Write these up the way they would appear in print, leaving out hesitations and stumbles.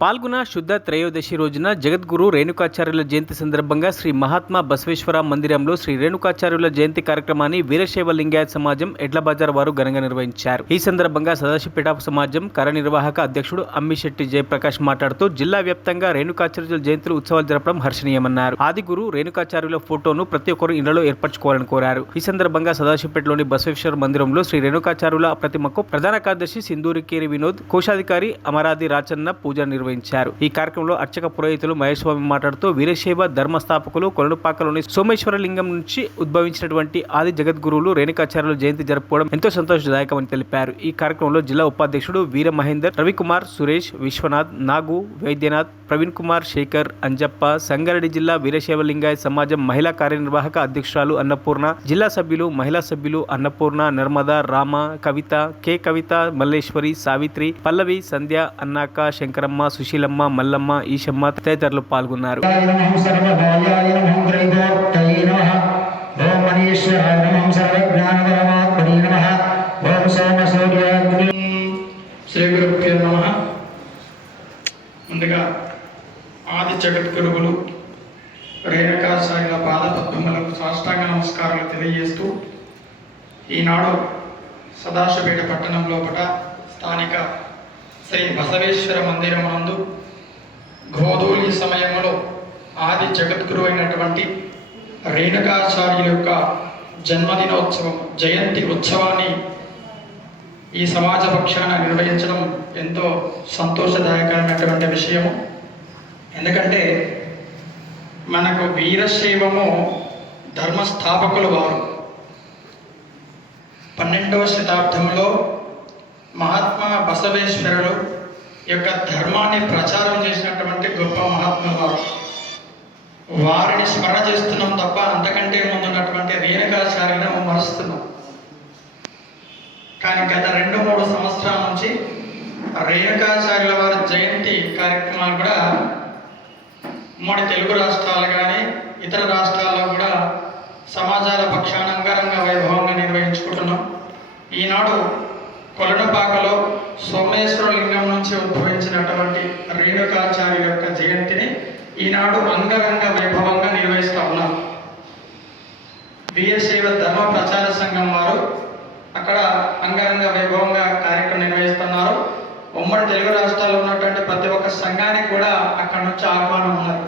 పాల్గొన శుద్ధ త్రయోదశి రోజున జగద్గురు రేణుకాచార్యుల జయంతి సందర్భంగా శ్రీ మహాత్మా బసవేశ్వర మందిరంలో శ్రీ రేణుకాచార్యుల జయంతి కార్యక్రమాన్ని వీరశైవ లింగాయత్ సమాజం ఎడ్లబజార్ వారు ఘనంగా నిర్వహించారు. ఈ సందర్భంగా సదాశివపేట సమాజం కార్యనిర్వాహక అధ్యక్షుడు అమ్మిశెట్టి జయప్రకాష్ మాట్లాడుతూ జిల్లా వ్యాప్తంగా రేణుకాచార్యుల జయంతులు ఉత్సవాలు జరపడం హర్షణీయమన్నారు. ఆదిగురు రేణుకాచార్యుల ఫోటోను ప్రతి ఒక్కరు ఇళ్లలో ఏర్పరచుకోవాలని కోరారు. ఈ సందర్భంగా సదాశివపేటలోని బసవేశ్వర మందిరంలో శ్రీ రేణుకాచార్యుల ప్రతిమకు ప్రధాన కార్యదర్శి సింధూరికేరి వినోద్, కోశాధికారి అమరాది రాచన్న పూజ నిర్వహించారు. ఈ కార్యక్రమంలో అర్చక పురోహితులు మహేష్ స్వామి మాట్లాడుతూ వీరశైవ ధర్మస్థాపకులు కొలనుపాకలోని సోమేశ్వర లింగం నుంచి ఉద్భవించినటువంటి ఆది జగద్గురువులు రేణుకాచార్యుల జయంతి జరుపుకోవడం ఎంతో సంతోషదాయకమని తెలిపారు. ఈ కార్యక్రమంలో జిల్లా ఉపాధ్యక్షుడు వీర మహేందర్, రవికుమార్, సురేష్, విశ్వనాథ్, నాగు, వైద్యనాథ్, ప్రవీణ్ కుమార్, శేఖర్, అంజప్ప, సంగారెడ్డి జిల్లా వీరశైవ లింగాయత్ సమాజం మహిళా కార్యనిర్వాహక అధ్యక్షురాలు అన్నపూర్ణ, జిల్లా సభ్యులు, మహిళా సభ్యులు అన్నపూర్ణ, నర్మద, రామ, కవిత, కె కవిత, మల్లేశ్వరి, సావిత్రి, పల్లవి, సంధ్య, అన్నాక, శంకరమ్మ, సుశీలమ్మ, మల్లమ్మ, ఈశమ్మ తదితరులు పాల్గొన్నారు. ముందుగా ఆది జగద్గురువులు రేణుకాచార్యుల పాదపద్మములకు సాష్టాంగ నమస్కారాలు తెలియజేస్తూ ఈనాడు సదాశివపేట పట్టణం లోపల స్థానిక శ్రీ బసవేశ్వర మందిరమునందు గోధూళి సమయంలో ఆది జగద్గురు అయినటువంటి రేణుకాచార్యుల యొక్క జన్మదినోత్సవం, జయంతి ఉత్సవాన్ని ఈ సమాజ పక్షాన నిర్వహించడం ఎంతో సంతోషదాయకమైనటువంటి విషయము. ఎందుకంటే మనకు వీరశైవము ధర్మస్థాపకులు వారు 12వ శతాబ్దంలో మహాత్మా బసవేశ్వరుడు యొక్క ధర్మాన్ని ప్రచారం చేసినటువంటి గొప్ప మహాత్ములు వారు. వారిని స్మరణ చేస్తున్నాం తప్ప అంతకంటే ముందున్నటువంటి రేణుకాచార్యులను మరుస్తున్నాం. కానీ గత 2-3 సంవత్సరాల నుంచి రేణుకాచార్యుల వారి జయంతి కార్యక్రమాలు కూడా ఉమ్మడి తెలుగు రాష్ట్రాలు కానీ ఇతర రాష్ట్రాల్లో కూడా సమాజాల పక్షాన అంగరంగ వైభవంగా నిర్వహించుకుంటున్నాం. ఈనాడు కొలనుపాకలో సోమేశ్వర లింగం నుంచి ఉద్భవించినటువంటి రేణుకాచార్యుల యొక్క జయంతిని ఈనాడు అంగరంగ వైభవంగా నిర్వహిస్తూ ఉన్నాం. వీరశైవ ధర్మ ప్రచార సంఘం వారు అక్కడ అంగరంగ వైభవంగా కార్యక్రమం నిర్వహిస్తున్నారు. ఉమ్మడి తెలుగు రాష్ట్రాల్లో ఉన్నటువంటి ప్రతి ఒక్క సంఘానికి కూడా అక్కడ నుంచి ఆహ్వానం ఉన్నది.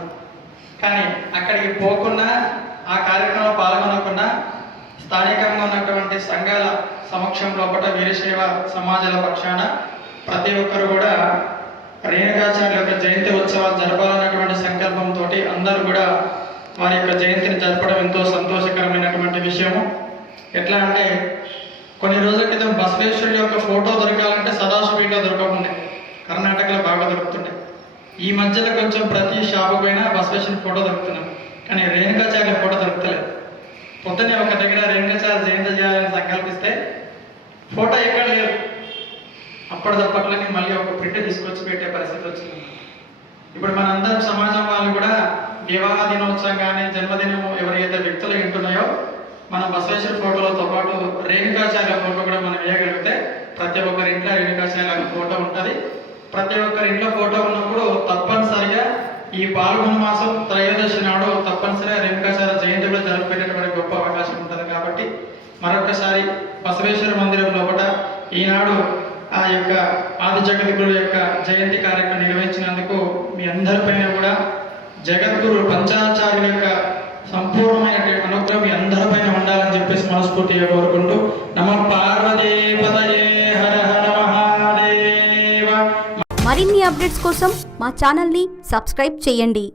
కానీ అక్కడికి పోకుండా, ఆ కార్యక్రమంలో పాల్గొనకుండా స్థానికంగా ఉన్నటువంటి సంఘాల సమక్షం లోపల వీరశైవ సమాజాల పక్షాన ప్రతి ఒక్కరు కూడా రేణుకాచార్యుల యొక్క జయంతి ఉత్సవాలు జరపాలన్నటువంటి సంకల్పంతో అందరూ కూడా వారి యొక్క జయంతిని జరపడం ఎంతో సంతోషకరమైనటువంటి విషయము. ఎట్లా అంటే కొన్ని రోజుల క్రితం బసవేశ్వరుడి యొక్క ఫోటో దొరకాలంటే సదాశివపేటలో దొరకకుండే, కర్ణాటకలో బాగా దొరుకుతుండే. ఈ మధ్యలో కొంచెం ప్రతి షాపు పైన బసవేశ్వరుడి ఫోటో దొరుకుతున్నాం, కానీ రేణుకాచార్యుల ఫోటో దొరుకుతలేదు. పొద్దున్నే ఒక దగ్గర రేణుకాచార్య జయంతి చేయాలని సంకల్పిస్తే ఫోటో ఎక్కడ లేదు. అప్పటిదప్పట్లోనే మళ్ళీ ఒక ప్రింట్ తీసుకొచ్చి పెట్టే పరిస్థితి వచ్చింది. ఇప్పుడు మనందరం సమాజం వాళ్ళు కూడా వివాహ దినోత్సవం కానీ జన్మదినము ఎవరైతే వ్యక్తులు వింటున్నాయో మనం బసవేశ్వర ఫోటోలతో పాటు రేణుకాచార్య ఫోటో కూడా మనం వేయగలిగితే ప్రతి ఒక్కరి ఇంట్లో రేణుకాచార్య ఫోటో ఉంటుంది. ప్రతి ఒక్కరి ఇంట్లో ఫోటో ఉన్నప్పుడు తప్పనిసరిగా ఈ పాల్గొన మాసం త్రయోదశి నాడు తప్పనిసరిగా రేణుకాచార్య జయంతి కూడా జరుపుకునేటువంటి గొప్ప అవకాశం ఉంటుంది. కాబట్టి మరొకసారి బసవేశ్వర మందిరం లోపల ఈనాడు ఆ యొక్క ఆది జగద్గురు యొక్క జయంతి కార్యక్రమం నిర్వహించినందుకు మీ అందరిపైన కూడా జగద్గురు పంచాచార్యుల యొక్క సంపూర్ణమైనటువంటి అనుగ్రహం మీ అందరిపైన ఉండాలని చెప్పేసి మనస్ఫూర్తిగా కోరుకుంటూ నమో పార్వతీపతయే హర హర మహాదేవ. మరిన్ని అప్డేట్స్ కోసం మా ఛానల్ని సబ్స్క్రైబ్ చేయండి.